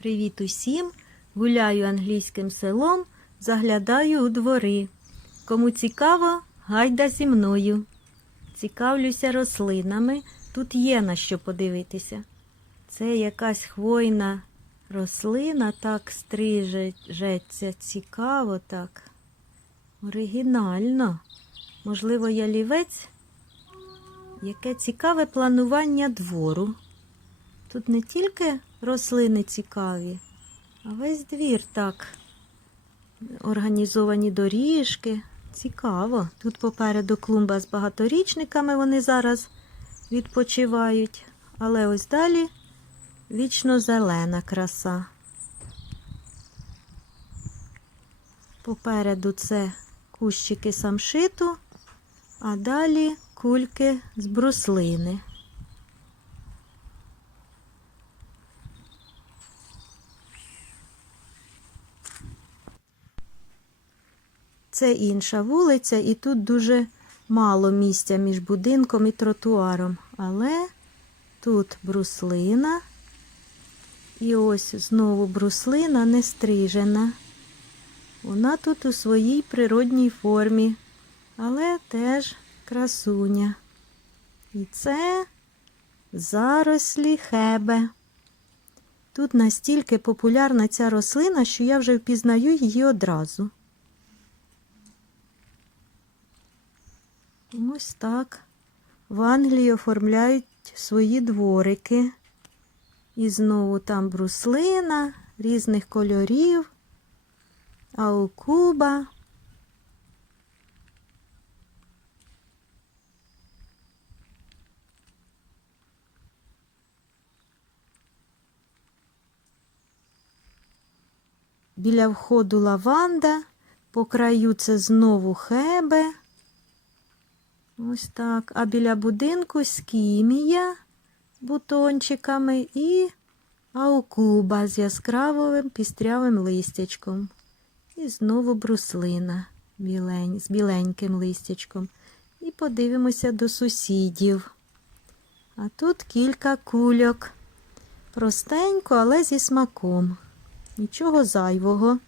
Привіт усім! Гуляю англійським селом, заглядаю у двори. Кому цікаво, гайда зі мною. Цікавлюся рослинами. Тут є на що подивитися. Це якась хвойна рослина, так стрижеться цікаво так. Оригінально. Можливо, ялівець? Яке цікаве планування двору. Тут не тільки рослини цікаві, а весь двір так. Організовані доріжки. Цікаво. Тут попереду клумба з багаторічниками, вони зараз відпочивають. Але ось далі вічно зелена краса. Попереду це кущики самшиту, а далі кульки з бруслини. Це інша вулиця, і тут дуже мало місця між будинком і тротуаром. Але тут бруслина. І ось знову бруслина не стрижена. Вона тут у своїй природній формі, але теж красуня. І це зарослі хебе. Тут настільки популярна ця рослина, що я вже впізнаю її одразу. Ось так. В Англії оформляють свої дворики. І знову там бруслина різних кольорів, аукуба. Біля входу лаванда, по краю це знову хебе. Ось так. А біля будинку скімія з бутончиками і аукуба з яскравим пістрявим листячком. І знову бруслина білень, з біленьким листячком. І подивимося до сусідів. А тут кілька кульок. Простенько, але зі смаком. Нічого зайвого.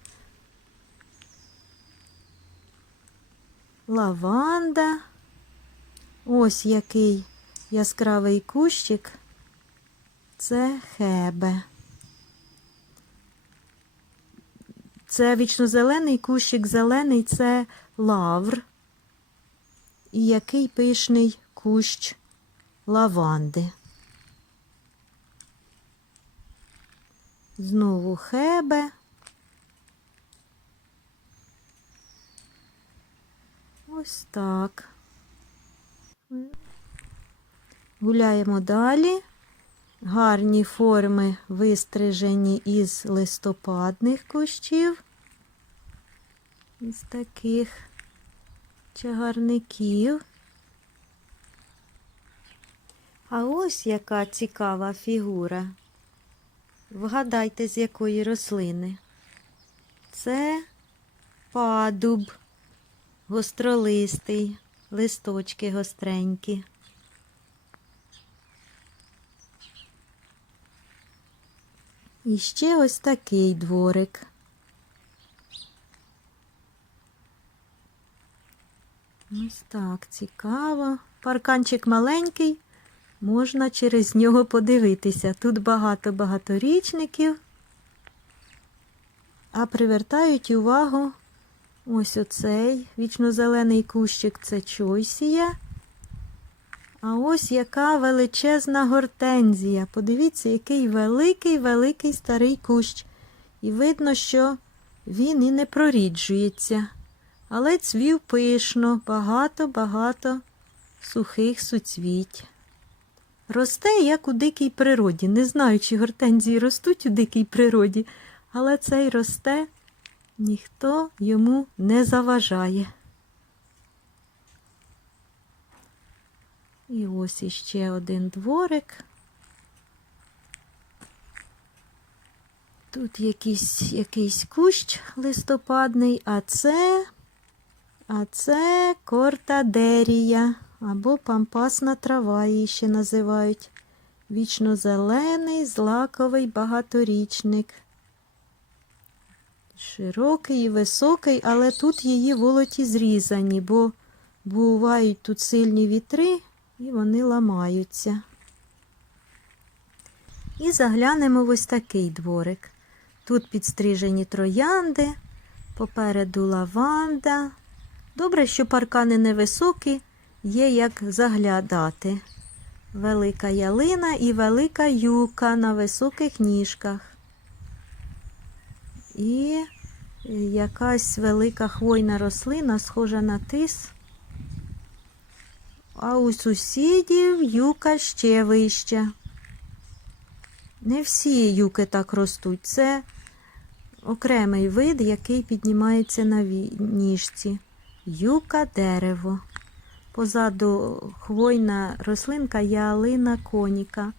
Лаванда. Ось який яскравий кущик. Це хебе. Це вічнозелений кущик зелений, це лавр. І який пишний кущ лаванди. Знову хебе. Ось так. Гуляємо далі. Гарні форми вистрижені із листопадних кущів. Із таких чагарників. А ось яка цікава фігура. Вгадайте, з якої рослини. Це падуб, гостролистий, листочки гостренькі. І ще ось такий дворик. Ось так, цікаво. Парканчик маленький, можна через нього подивитися. Тут багато багаторічників, а привертають увагу ось оцей вічнозелений кущик це чойсія. А ось яка величезна гортензія. Подивіться, який великий-великий старий кущ. І видно, що він і не проріджується. Але цвів пишно, багато-багато сухих суцвіть. Росте, як у дикій природі. Не знаю, чи гортензії ростуть у дикій природі, але цей росте, ніхто йому не заважає. І ось іще один дворик. Тут якийсь, якийсь кущ листопадний, а це, а це кортадерія або пампасна трава її ще називають. Вічно-зелений злаковий багаторічник. Широкий і високий, але тут її волоті зрізані, бо бувають тут сильні вітри і вони ламаються. І заглянемо в ось такий дворик. Тут підстрижені троянди, попереду лаванда. Добре, що паркани невисокі, є як заглядати. Велика ялина і велика юка на високих ніжках. І якась велика хвойна рослина, схожа на тис. А у сусідів юка ще вища. Не всі юки так ростуть. Це окремий вид, який піднімається на ніжці. Юка дерево. Позаду хвойна рослинка ялина коніка.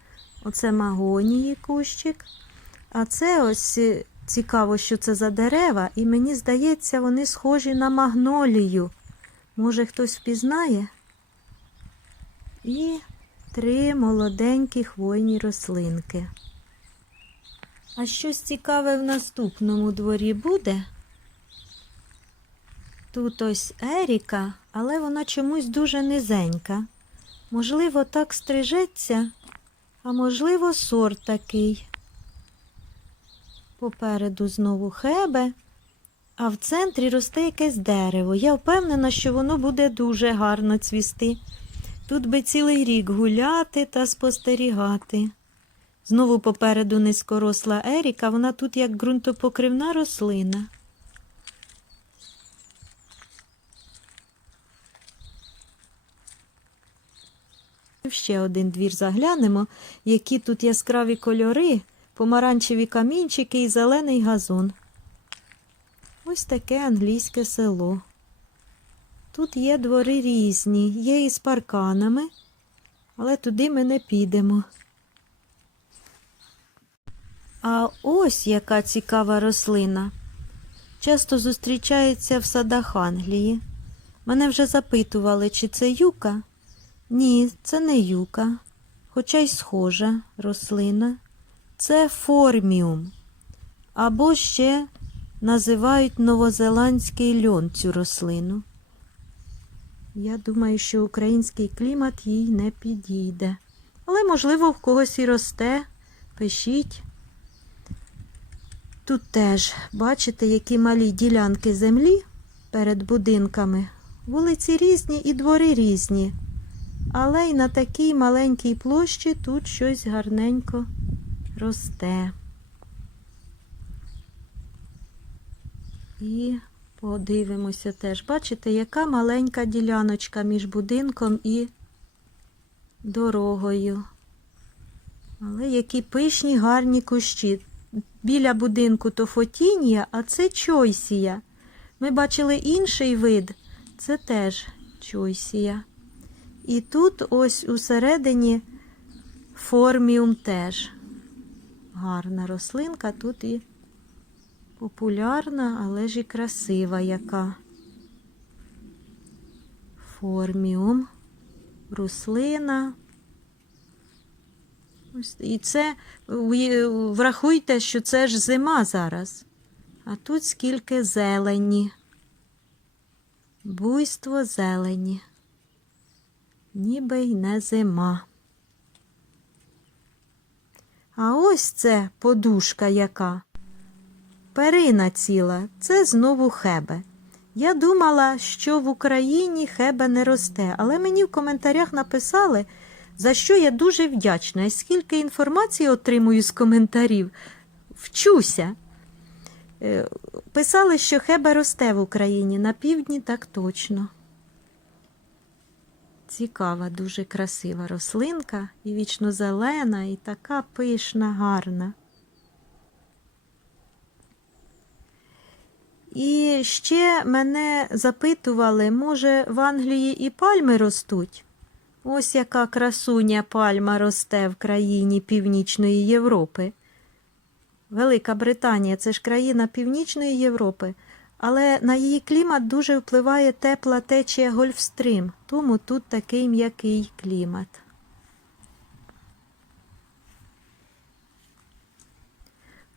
Оце магонії кущик. А це ось е, цікаво, що це за дерева, і мені здається, вони схожі на магнолію. Може, хтось впізнає? І три молоденькі хвойні рослинки. А щось цікаве в наступному дворі буде? Тут ось Еріка, але вона чомусь дуже низенька. Можливо, так стрижеться, а можливо, сорт такий. Попереду знову хебе, а в центрі росте якесь дерево. Я впевнена, що воно буде дуже гарно цвісти. Тут би цілий рік гуляти та спостерігати. Знову попереду низькоросла Еріка, вона тут як ґрунтопокривна рослина. Ще один двір заглянемо, які тут яскраві кольори, помаранчеві камінчики і зелений газон. Ось таке англійське село. Тут є двори різні, є із парканами, але туди ми не підемо. А ось яка цікава рослина. Часто зустрічається в садах Англії. Мене вже запитували, чи це юка. Ні, це не юка, хоча й схожа рослина. Це форміум. Або ще називають новозеландський льон цю рослину. Я думаю, що український клімат їй не підійде. Але, можливо, в когось і росте. Пишіть. Тут теж бачите, які малі ділянки землі перед будинками. Вулиці різні і двори різні. Але й на такій маленькій площі тут щось гарненько росте. І подивимося теж. Бачите, яка маленька діляночка між будинком і дорогою. Але які пишні гарні кущі. Біля будинку то фотінія, а це чойсія. Ми бачили інший вид, це теж чойсія. І тут ось усередині форміум теж. Гарна рослинка, тут і популярна, але ж і красива яка. Форміум, рослина. І це врахуйте, що це ж зима зараз. А тут скільки зелені. Буйство зелені. Ніби й не зима. А ось це подушка яка. Перина ціла, це знову хебе. Я думала, що в Україні хебе не росте, але мені в коментарях написали, за що я дуже вдячна. І скільки інформації отримую з коментарів, вчуся. Е, Писали, що хебе росте в Україні, на півдні так точно. Цікава, дуже красива рослинка, і вічно зелена, і така пишна, гарна. І ще мене запитували, може, в Англії і пальми ростуть? Ось яка красуня пальма росте в країні Північної Європи. Велика Британія це ж країна Північної Європи, але на її клімат дуже впливає тепла течія Гольфстрім, тому тут такий м'який клімат.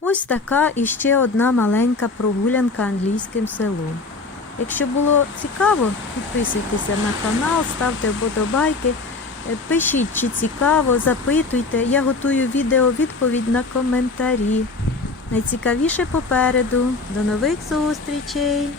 Ось така іще одна маленька прогулянка англійським селом. Якщо було цікаво, підписуйтеся на канал, ставте вподобайки, е, пишіть, чи цікаво, запитуйте. Я готую відео відповідь на коментарі. Найцікавіше попереду. До нових зустрічей!